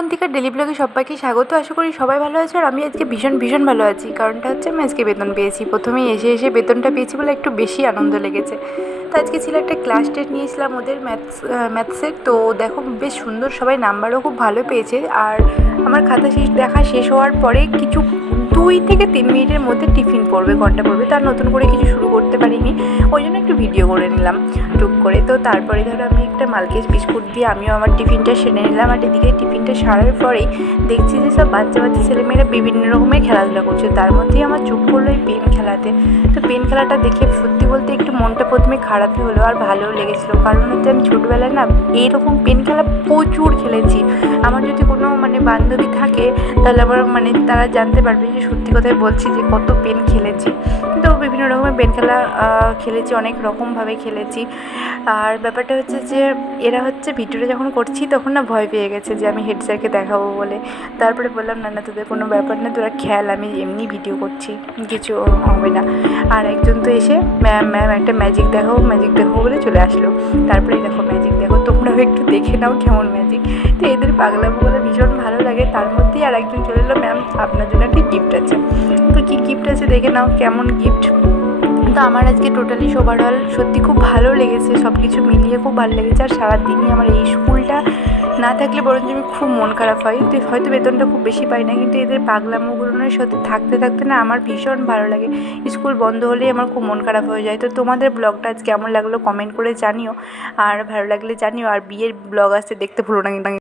অবন্তিকার daily ব্লগে সবাইকে স্বাগত। আশা করি সবাই ভালো আছে। আর আমি আজকে ভীষণ ভালো আছি। কারণটা হচ্ছে আমি আজকে বেতন পেয়েছি। প্রথমেই এসে বেতনটা পেয়েছি বলে একটু বেশি আনন্দ লেগেছে। তো আজকে ছিল একটা ক্লাস টেস্ট নিয়েছিলাম ওদের ম্যাথসের। তো দেখো বেশ সুন্দর, সবাই নাম্বারও খুব ভালো পেয়েছে। আর আমার খাতা শেষ হওয়ার পরে কিছু 2 থেকে 3 মিনিটের মধ্যে টিফিন পড়বে, ঘন্টা পড়বে। তার নতুন করে কিছু শুরু করতে পারিনি, ওই জন্য একটু ভিডিও করে নিলাম টুক করে। তো তারপরে ধরো আমি একটা মালকেশ বিস্কুট দিয়ে আমিও আমার টিফিনটা সেরে নিলাম। আর এদিকে টিফিনটা সারার পরেই দেখছি যে সব বাচ্চা ছেলেমেয়েরা বিভিন্ন রকমের খেলাধুলা করছে। তার মধ্যেই আমার চোখ পড়লো এই পেন খেলাতে। তো পেন খেলাটা দেখে সত্যি বলতে একটু মনটা প্রথমে খারাপই হলো, আর ভালোও লেগেছিলো। কারণ হচ্ছে আমি ছোটোবেলায় না এইরকম পেন খেলা প্রচুর খেলেছি। আমার যদি কোনো বান্ধবী থাকে তাহলে আমার তারা জানতে পারবে যে সত্যি কথাই বলছি যে কত পেন খেলেছি। তো বিভিন্ন রকমের পেন খেলা খেলেছি, অনেক রকমভাবে খেলেছি। আর ব্যাপারটা হচ্ছে যে এরা হচ্ছে ভিডিওটা যখন করছি তখন না ভয় পেয়ে গেছে যে আমি হেড স্যারকে দেখাবো বলে। তারপরে বললাম না তোদের কোনো ব্যাপার না, তোরা খেয়াল, আমি এমনি ভিডিও করছি, কিছু হবে না। আর একজন তো এসে ম্যাম একটা ম্যাজিক দেখাবো বলে চলে আসলো। তারপরে দেখো ম্যাজিক দেখো, তোমরাও একটু দেখে নাও কেমন ম্যাজিক। তো এদের পাগলামোগুলো ভীষণ ভালো লাগে। তার মধ্যেই আর একজন চলে এলো, ম্যাম আপনার জন্য একটা গিফট আছে। তো কী গিফট আছে দেখে নাও কেমন গিফট। তো আমার আজকে টোটালি ওভারঅল সত্যি খুব ভালো লেগেছে, সব কিছু মিলিয়ে খুব ভালো লেগেছে। আর সারাদিনই আমার এই স্কুলটা না থাকলে বরঞ্চ আমি খুব মন খারাপ হয়। তো হয়তো বেতনটা খুব বেশি পাই না, কিন্তু এদের পাগলামোগুলোর সাথে থাকতে না আমার ভীষণ ভালো লাগে। স্কুল বন্ধ হলেই আমার খুব মন খারাপ হয়ে যায়। তো তোমাদের ব্লগটা আজ কেমন লাগলো কমেন্ট করে জানিও, আর ভালো লাগলে জানিও। আর বিয়ের ব্লগ আসতে দেখতে ভুলো না কিন্তু।